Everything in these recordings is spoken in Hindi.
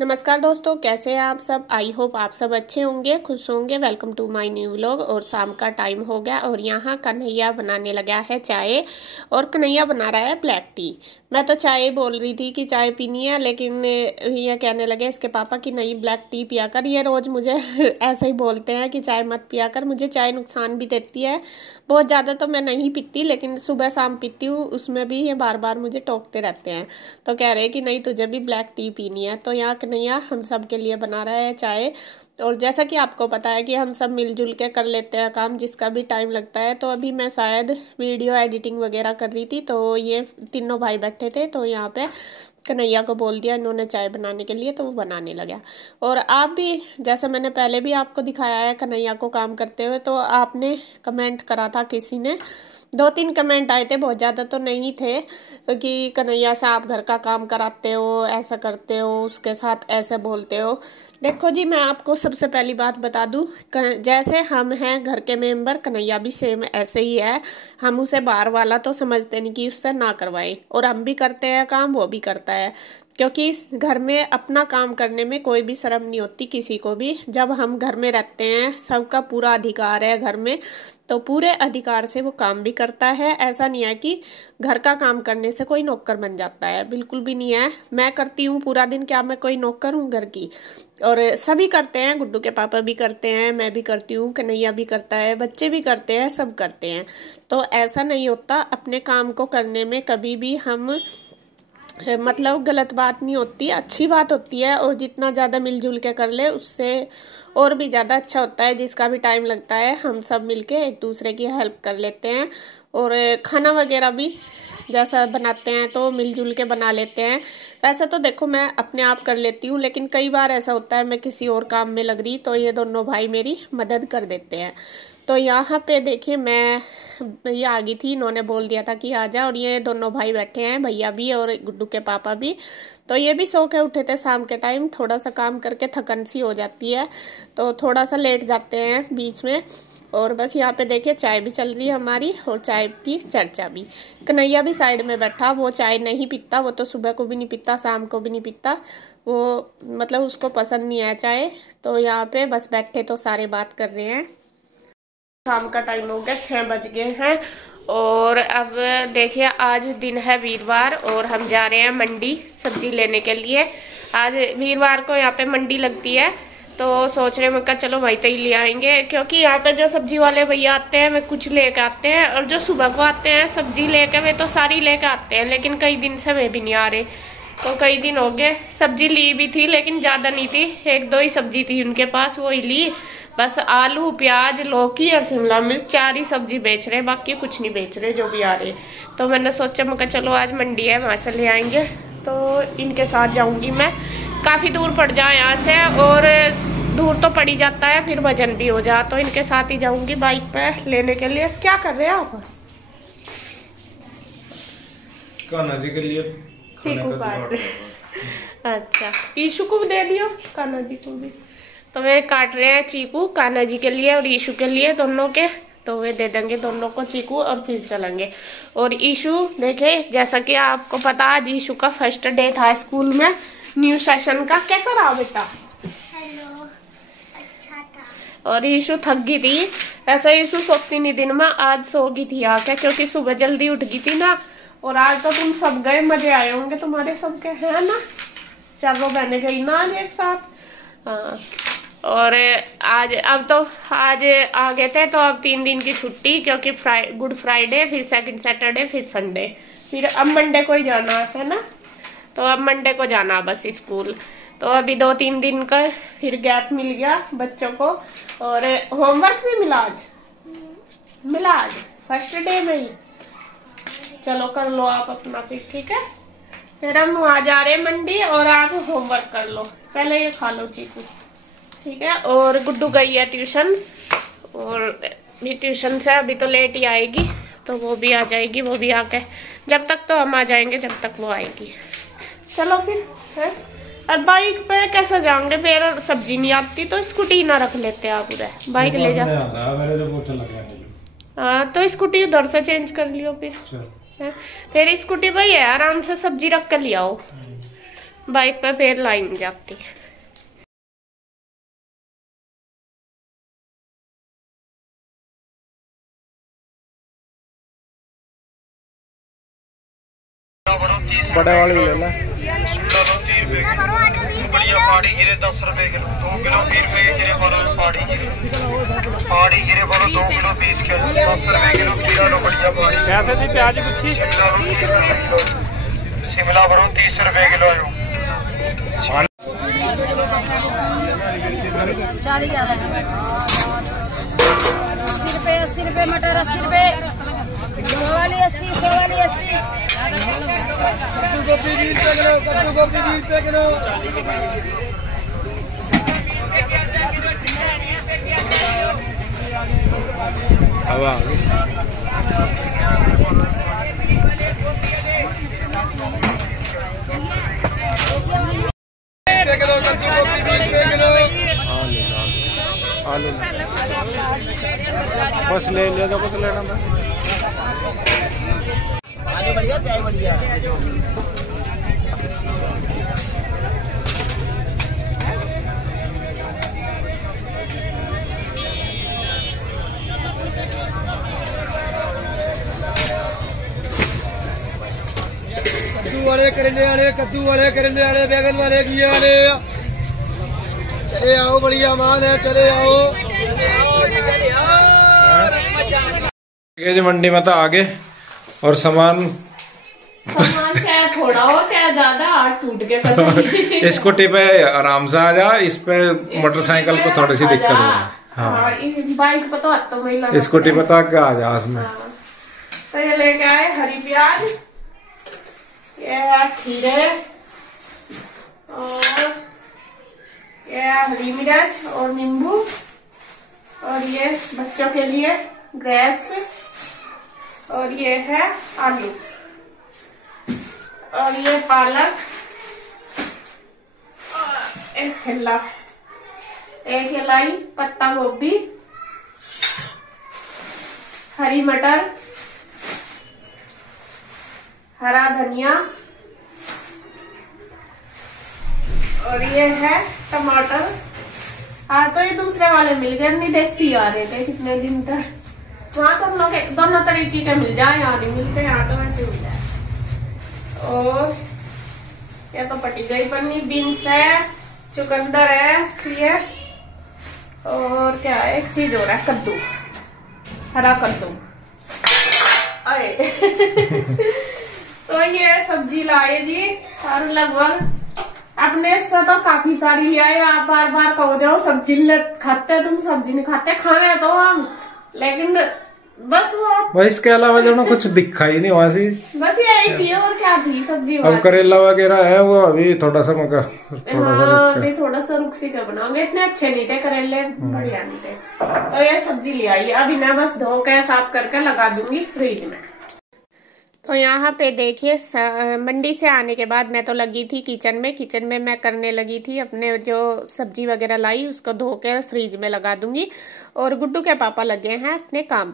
नमस्कार दोस्तों, कैसे हैं आप सब। आई होप आप सब अच्छे होंगे, खुश होंगे। Welcome to my new vlog. और शाम का टाइम हो गया और यहाँ कन्हैया बनाने लगा है चाय और कन्हैया बना रहा है ब्लैक टी। मैं तो चाय बोल रही थी कि चाय पीनी है, लेकिन ये कहने लगे इसके पापा कि नहीं ब्लैक टी पिया कर। ये रोज मुझे ऐसे ही बोलते हैं कि चाय मत पिया कर। मुझे चाय नुकसान भी देती है, बहुत ज़्यादा तो मैं नहीं पीती, लेकिन सुबह शाम पीती हूँ, उसमें भी ये बार बार मुझे टोकते रहते हैं। तो कह रहे हैं कि नहीं तुझे भी ब्लैक टी पीनी है। तो यहाँ कन्हैया हम सब के लिए बना रहा है चाय। और जैसा कि आपको पता है कि हम सब मिलजुल के कर लेते हैं काम, जिसका भी टाइम लगता है। तो अभी मैं शायद वीडियो एडिटिंग वगैरह कर रही थी, तो ये तीनों भाई बैठे थे, तो यहाँ पे कन्हैया को बोल दिया इन्होंने चाय बनाने के लिए, तो वो बनाने लगा। और आप भी, जैसे मैंने पहले भी आपको दिखाया है कन्हैया को काम करते हुए, तो आपने कमेंट करा था, किसी ने 2-3 कमेंट आए थे, बहुत ज़्यादा तो नहीं थे, क्योंकि कन्हैया से आप घर का काम कराते हो, ऐसा करते हो, उसके साथ ऐसे बोलते हो। देखो जी, मैं आपको सबसे पहली बात बता दूं, जैसे हम हैं घर के मेंबर, कन्हैया भी सेम ऐसे ही है। हम उसे बाहर वाला तो समझते नहीं कि उससे ना करवाएं, और हम भी करते हैं काम, वो भी करता है। क्योंकि इस घर में अपना काम करने में कोई भी शर्म नहीं होती किसी को भी। जब हम घर में रहते हैं, सबका पूरा अधिकार है घर में, तो पूरे अधिकार से वो काम भी करता है। ऐसा नहीं है कि घर का काम करने से कोई नौकर बन जाता है, बिल्कुल भी नहीं है। मैं करती हूँ पूरा दिन, क्या मैं कोई नौकर हूँ घर की? और सभी करते हैं, गुड्डू के पापा भी करते हैं, मैं भी करती हूँ, कन्हैया भी करता है, बच्चे भी करते हैं, सब करते हैं। तो ऐसा नहीं होता, अपने काम को करने में कभी भी हम मतलब गलत बात नहीं होती, अच्छी बात होती है। और जितना ज़्यादा मिलजुल के कर ले उससे और भी ज़्यादा अच्छा होता है। जिसका भी टाइम लगता है हम सब मिलके एक दूसरे की हेल्प कर लेते हैं। और खाना वगैरह भी जैसा बनाते हैं तो मिलजुल के बना लेते हैं। वैसे तो देखो मैं अपने आप कर लेती हूँ, लेकिन कई बार ऐसा होता है मैं किसी और काम में लग रही, तो ये दोनों भाई मेरी मदद कर देते हैं। तो यहाँ पे देखिए, मैं ये आ गई थी, इन्होंने बोल दिया था कि आ जा, और ये दोनों भाई बैठे हैं, भैया भी और गुड्डू के पापा भी। तो ये भी सो के उठे थे शाम के टाइम, थोड़ा सा काम करके थकन सी हो जाती है, तो थोड़ा सा लेट जाते हैं बीच में। और बस यहाँ पे देखिए चाय भी चल रही है हमारी, और चाय की चर्चा भी। कन्हैया भी साइड में बैठा, वो चाय नहीं पीता, वो तो सुबह को भी नहीं पीता, शाम को भी नहीं पीता, वो मतलब उसको पसंद नहीं है चाय। तो यहाँ पे बस बैठे तो सारे बात कर रहे हैं। शाम का टाइम हो गया, 6 बज गए हैं। और अब देखिए, आज दिन है वीरवार और हम जा रहे हैं मंडी सब्जी लेने के लिए। आज वीरवार को यहाँ पे मंडी लगती है, तो सोच रहे हैं चलो वहीं तक ही ले आएंगे। क्योंकि यहाँ पे जो सब्जी वाले भैया आते हैं वे कुछ लेके आते हैं, और जो सुबह को आते हैं सब्जी लेके वे तो सारी लेके आते हैं, लेकिन कई दिन से वे भी नहीं आ रहे। तो कई दिन हो गए, सब्जी ली भी थी लेकिन ज़्यादा नहीं थी, 1-2 ही सब्जी थी उनके पास, वो ही ली। बस आलू, प्याज, लौकी और शिमला मिर्च 4 ही सब्जी बेच रहे, बाकी कुछ नहीं बेच रहे जो भी आ रहे। तो मैंने सोचा मैं चलो आज मंडी है वहाँ से ले आएंगे। तो इनके साथ जाऊंगी मैं, काफ़ी दूर पड़ जाए यहाँ से, और दूर तो पड़ ही जाता है, फिर वजन भी हो जा, तो इनके साथ ही जाऊंगी बाइक पे लेने के लिए। क्या कर रहे हैं आप? कान्हा जी के लिए चीकू काट रहे। अच्छा, ईशु को भी दे दियो, कान्हा जी को भी। तो वे काट रहे हैं चीकू, कान्हा जी के लिए और ईशु के लिए, दोनों के। तो वे दे देंगे दोनों को चीकू और फिर चलेंगे। और ईशु देखे, जैसा कि आपको पता, आज ईशु का फर्स्ट डे था स्कूल में, न्यू सेशन का। कैसा रहा बेटा? हेलो, अच्छा था। और ईशु थक गई थी, ऐसा ईशु सोती नहीं दिन में, आज सो गई थी आके, क्योंकि सुबह जल्दी उठ गई थी ना। और आज तो तुम सब गए, मजे आए होंगे तुम्हारे सबके, है ना? चारों बहनें गई ना आज एक साथ। हाँ, और आज अब तो आज आ गए थे, तो अब 3 दिन की छुट्टी, क्योंकि गुड फ्राइडे, फिर सेकंड सैटरडे, फिर संडे, फिर अब मंडे को ही जाना है ना। तो अब मंडे को जाना बस स्कूल। तो अभी 2-3 दिन का फिर गैप मिल गया बच्चों को। और होमवर्क भी मिला आज फर्स्ट डे में ही। चलो कर लो आप अपना फिर, ठीक है? फिर हम आ जा रहे हैं मंडी, और आप होमवर्क कर लो, पहले ये खा लो चीकू, ठीक है? और गुड्डू गई है ट्यूशन, और भी ट्यूशन से अभी तो लेट ही आएगी, तो वो भी आ जाएगी, वो भी आके, जब तक तो हम आ जाएंगे जब तक वो आएगी। चलो फिर है। और बाइक पे कैसे जाएंगे, फिर सब्जी नहीं आती, तो स्कूटी ना रख लेते आप उधर, बाइक ले जा। हाँ, तो स्कूटी उधर से चेंज कर लियो फिर। फिर स्कूटी भाई है, आराम से सब्जी रख कर ले आओ। बाइक पे फिर लाइन जाती है। बड़े वाली ले ला। बढ़िया पहाड़ी गिरे 10 रुपए किलो, 2 किलो 20 रुपए के गिरे बोलो। पहाड़ी गिरे बोलो 2 किलो 20 के 10 रुपए किलो खीरा लो बढ़िया पहाड़ी। कैसे थी प्याज गुच्छी? शिमला भरो 30 रुपए किलो आयो। 80 रुपए मटर, 80 रुपए, 100 वाली 80, 100 वाली 80। कद्दू गोभी 20 रुपए किलो, कद्दू गोभी 20 रुपए किलो। अब आ गई। किलो कद्दू गोभी 20 रुपए किलो। आलू बस ले लिया जो कुछ लेना था। आलू बढ़िया, प्याज बढ़िया। करेले वाले, कद्दू वाले, करेले वाले, बैगन वाले, घिया वाले। चले आओ, बढ़िया माल है, चले आओ। जी मंडी में तो आगे और सामान चाहे थोड़ा हो चाहे ज्यादा, हाथ टूट के स्कूटी पे आराम से आ जा, इस पे मोटरसाइकिल पे थोड़ी सी दिक्कत हो। हाँ बाइक पे तो हाथों में ही लगा, स्कूटी पे तो आगे आ जा उसमें। तो ये लेके आए हरी प्याज, ये है खीरे, और ये है हरी मिर्च और नींबू, और ये बच्चों के लिए ग्रेप्स, और ये है आलू, और ये पालक, और एक हिलाई, पत्ता गोभी, हरी मटर, हरा धनिया, और ये है टमाटर। हाँ तो ये दूसरे वाले मिल गए, नहीं देसी आ रहे थे कितने दिन तक। वहाँ तो हम लोग दोनों तरीके के मिल जाए, यहाँ नहीं मिलते, यहाँ तो वैसे मिल जाए। और ये तो पटी गई पन्नी, बीन्स है, चुकंदर है, ये और क्या है, एक चीज हो रहा है, कद्दू, हरा कद्दू। अरे तो ये सब्जी लाए जी, और लगभग अपने से तो काफी सारी ले आए। आप बार बार कहो जाओ सब्जी खाते, तुम सब्जी नहीं खाते, खाने तो हम, लेकिन बस वो इसके अलावा जो ना कुछ दिखा ही नहीं वहां से। बस यही थी, और क्या थी सब्जी। अब करेला वगैरह है वो अभी थोड़ा सा मका, थोड़ा सा रुक सी के बनाओगे, इतने अच्छे नहीं थे करेले, बढ़िया नहीं थे। तो ये सब्जी ले आई, अभी मैं बस धो के साफ करके लगा दूंगी फ्रिज में। तो यहाँ पे देखिए, मंडी से आने के बाद मैं तो लगी थी किचन में मैं करने लगी थी अपने जो सब्जी वगैरह लाई उसको धो के फ्रिज में लगा दूंगी। और गुड्डू के पापा लगे हैं अपने काम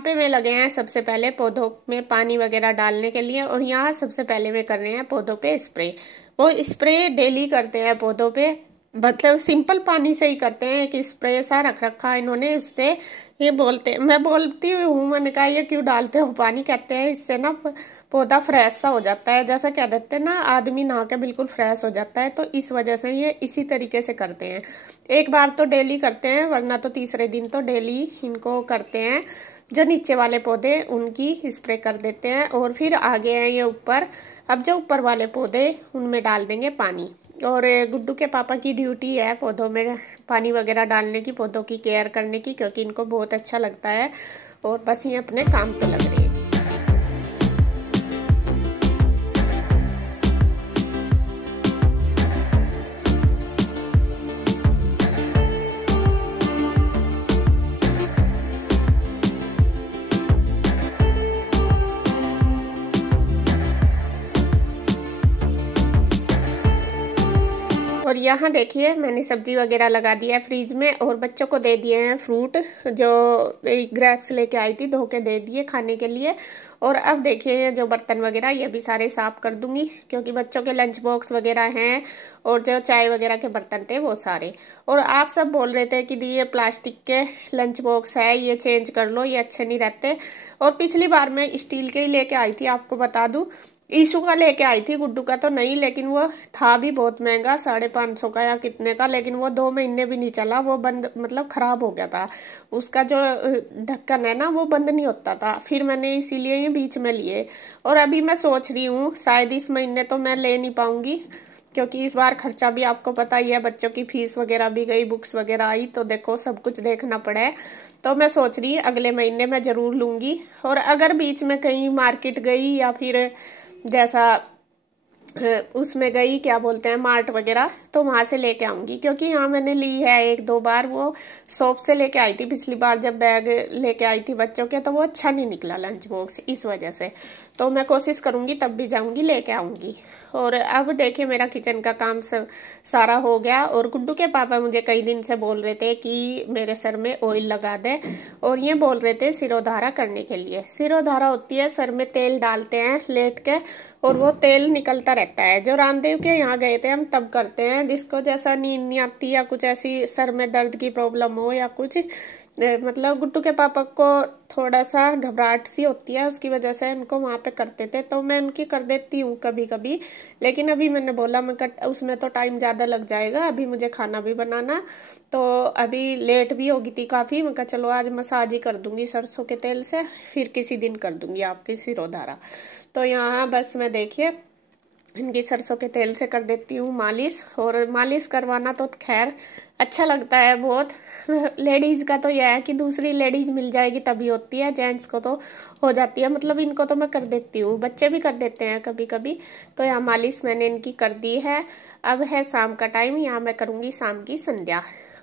पे में लगे हैं सबसे पहले पौधों में पानी वगैरह डालने के लिए। और यहाँ सबसे पहले वे कर रहे हैं पौधों पे स्प्रे। वो स्प्रे डेली करते हैं पौधों पे, मतलब सिंपल पानी से ही करते हैं कि स्प्रे सा रख रखा है इन्होंने। उससे ये बोलते, मैं बोलती हूँ, मैंने कहा ये क्यों डालते हो पानी, कहते हैं इससे ना पौधा फ्रेश सा हो जाता है, जैसा कह देते हैं ना आदमी नहा के बिल्कुल फ्रेश हो जाता है। तो इस वजह से ये इसी तरीके से करते हैं। एक बार तो डेली करते हैं, वरना तो तीसरे दिन तो डेली इनको करते हैं। जो नीचे वाले पौधे उनकी स्प्रे कर देते हैं, और फिर आगे हैं ये ऊपर। अब जो ऊपर वाले पौधे उनमें डाल देंगे पानी। और गुड्डू के पापा की ड्यूटी है पौधों में पानी वगैरह डालने की, पौधों की केयर करने की, क्योंकि इनको बहुत अच्छा लगता है। और बस ये अपने काम पे लग रही है। और यहाँ देखिए मैंने सब्जी वगैरह लगा दिया है फ्रिज में, और बच्चों को दे दिए हैं फ्रूट जो ग्रेप्स लेके आई थी, धो के दे दिए खाने के लिए। और अब देखिए जो बर्तन वगैरह ये भी सारे साफ कर दूंगी, क्योंकि बच्चों के लंच बॉक्स वगैरह हैं और जो चाय वगैरह के बर्तन थे वो सारे। और आप सब बोल रहे थे कि दी ये प्लास्टिक के लंच बॉक्स है, ये चेंज कर लो, ये अच्छे नहीं रहते। और पिछली बार मैं स्टील के ही लेके आई थी, आपको बता दूं। ईशू का लेके आई थी, गुड्डू का तो नहीं, लेकिन वो था भी बहुत महंगा, 550 का या कितने का, लेकिन वो 2 महीने भी नहीं चला, वो बंद मतलब खराब हो गया था। उसका जो ढक्कन है ना वो बंद नहीं होता था, फिर मैंने इसीलिए ये बीच में लिए। और अभी मैं सोच रही हूँ शायद इस महीने तो मैं ले नहीं पाऊंगी, क्योंकि इस बार खर्चा भी आपको पता ही है, बच्चों की फीस वगैरह भी गई, बुक्स वगैरह आई, तो देखो सब कुछ देखना पड़े। तो मैं सोच रही अगले महीने मैं जरूर लूंगी। और अगर बीच में कहीं मार्केट गई या फिर जैसा उसमें गई, क्या बोलते हैं, मार्ट वगैरह, तो वहां से लेके आऊंगी। क्योंकि यहाँ मैंने ली है 1-2 बार, वो शॉप से लेके आई थी पिछली बार जब बैग लेके आई थी बच्चों के, तो वो अच्छा नहीं निकला लंच बॉक्स, इस वजह से। तो मैं कोशिश करूंगी तब भी जाऊंगी लेके आऊंगी। और अब देखिए मेरा किचन का काम सब सारा हो गया। और गुड्डू के पापा मुझे कई दिन से बोल रहे थे कि मेरे सर में ऑयल लगा दे, और ये बोल रहे थे सिरोधारा करने के लिए। सिरोधारा होती है, सर में तेल डालते हैं लेट के, और वो तेल निकलता रहता है। जो रामदेव के यहाँ गए थे हम तब करते हैं, जिसको जैसा नींद नहीं आती या कुछ ऐसी सर में दर्द की प्रॉब्लम हो या कुछ, मतलब गुड्डू के पापा को थोड़ा सा घबराहट सी होती है, उसकी वजह से इनको वहां पे करते थे, तो मैं उनकी कर देती हूँ कभी कभी। लेकिन अभी मैंने बोला मैं उसमें तो टाइम ज्यादा लग जाएगा, अभी मुझे खाना भी बनाना, तो अभी लेट भी होगी थी काफी। मैं कहा चलो आज मसाज ही कर दूंगी सरसों के तेल से, फिर किसी दिन कर दूंगी आपकी सिरोधारा। तो यहाँ बस मैं देखिए इनकी सरसों के तेल से कर देती हूँ मालिश। और मालिश करवाना तो खैर अच्छा लगता है बहुत, लेडीज का तो यह है कि दूसरी लेडीज मिल जाएगी तभी होती है, जेंट्स को तो हो जाती है। मतलब इनको तो मैं कर देती हूँ, बच्चे भी कर देते हैं कभी कभी। तो यहाँ मालिश मैंने इनकी कर दी है। अब है शाम का टाइम, यहाँ मैं करूंगी शाम की संध्या।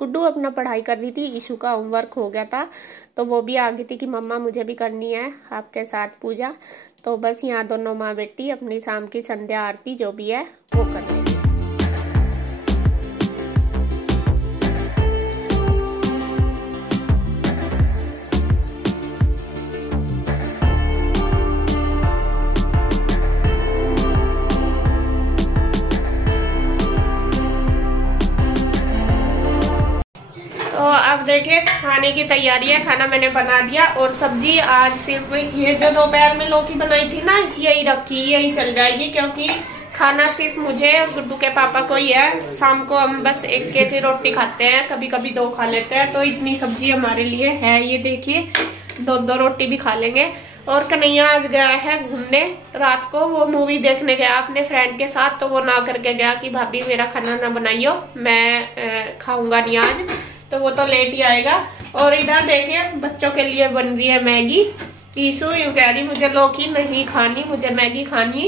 गुड्डू अपना पढ़ाई कर रही थी, ईशू का होमवर्क हो गया था, तो वो भी आ गई थी कि मम्मा मुझे भी करनी है आपके साथ पूजा। तो बस यहाँ दोनों माँ बेटी अपनी शाम की संध्या आरती जो भी है वो कर लेंगे। तो अब देखिए खाने की तैयारी है, खाना मैंने बना दिया। और सब्जी आज सिर्फ ये जो दोपहर में लौकी बनाई थी ना, यही रखी, यही चल जाएगी, क्योंकि खाना सिर्फ मुझे और गुड्डू के पापा को ही है। शाम को हम बस 1 ही रोटी खाते हैं, कभी कभी 2 खा लेते हैं, तो इतनी सब्जी हमारे लिए है। ये देखिए 2 रोटी भी खा लेंगे। और कन्हैया आज गया है घूमने, रात को वो मूवी देखने गया अपने फ्रेंड के साथ, तो वो ना करके गया कि भाभी मेरा खाना ना बनाइयो, मैं खाऊंगा नहीं आज, तो वो तो लेट ही आएगा। और इधर देखिए बच्चों के लिए बन रही है मैगी। ईशु यूं कह रही मुझे लौकी नहीं खानी, मुझे मैगी खानी,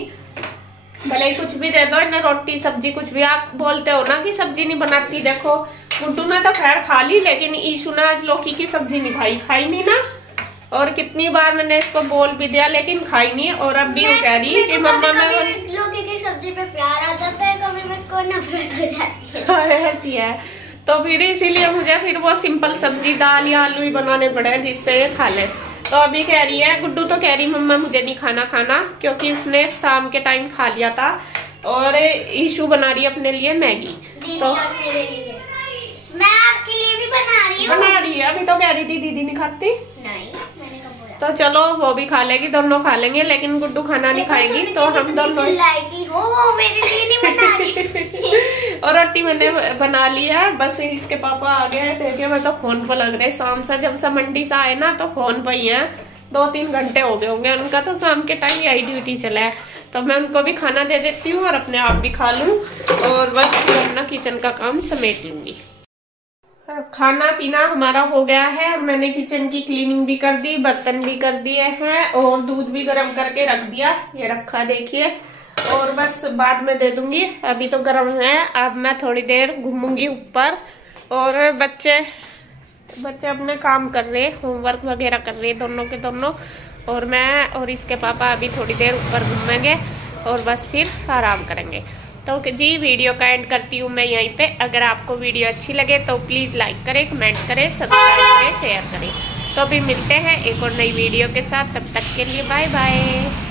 भले ही कुछ भी दे दो इन्हें, रोटी सब्जी कुछ भी। आप बोलते हो ना कि सब्जी नहीं बनाती, देखो गुड्डू ने तो खैर खा ली, लेकिन ईशु ने आज लौकी की सब्जी नहीं खाई नहीं ना। और कितनी बार मैंने इसको बोल भी दिया लेकिन खाई नहीं। और अब भी वो कह रही कि मम्मा मैं लौकी की सब्जी पे प्यार आ जाता है, कभी मेरे को नफरत हो जाती है। ऐसी है, तो फिर इसीलिए मुझे फिर वो सिंपल सब्जी दाल या आलू ही बनाने पड़े जिससे ये खा ले। तो अभी कह रही है गुड्डू, तो कह रही मम्मा मुझे नहीं खाना, क्योंकि इसने शाम के टाइम खा लिया था। और ईशू बना रही है अपने लिए मैगी, तो मेरे लिए मैं आपके लिए भी बना रही हूँ। अभी तो कह रही थी दीदी नहीं खाती, नहीं मैंने कब बोला। तो चलो वो भी खा लेगी, दोनों खा लेंगे, लेकिन गुड्डू खाना नहीं खाएगी, तो हम दोनों हो मेरे लिए नहीं बना रही। और रोटी मैंने बना ली है, बस इसके पापा आ गए हैं। देखिए मैं तो फोन पर लग रहे, शाम से जब से मंडी से आए ना तो फोन पर ही है, 2-3 घंटे हो गए होंगे उनका, तो शाम के टाइम यही ड्यूटी चला है। तो मैं उनको भी खाना दे देती हूँ और अपने आप भी खा लूँ, और बस अपना किचन का काम समेट लूंगी। खाना पीना हमारा हो गया है, मैंने किचन की क्लीनिंग भी कर दी, बर्तन भी कर दिए हैं, और दूध भी गर्म करके रख दिया, ये रखा देखिए, और बस बाद में दे दूंगी, अभी तो गर्म है। अब मैं थोड़ी देर घूमूंगी ऊपर, और बच्चे अपने काम कर रहे, होमवर्क वगैरह कर रहे दोनों के दोनों, और मैं और इसके पापा अभी थोड़ी देर ऊपर घूमेंगे और बस फिर आराम करेंगे। तो जी वीडियो का एंड करती हूँ मैं यहीं पे। अगर आपको वीडियो अच्छी लगे तो प्लीज़ लाइक करें, कमेंट करें, सब्सक्राइब करें, शेयर करें। तो अभी मिलते हैं एक और नई वीडियो के साथ, तब तक के लिए बाय बाय।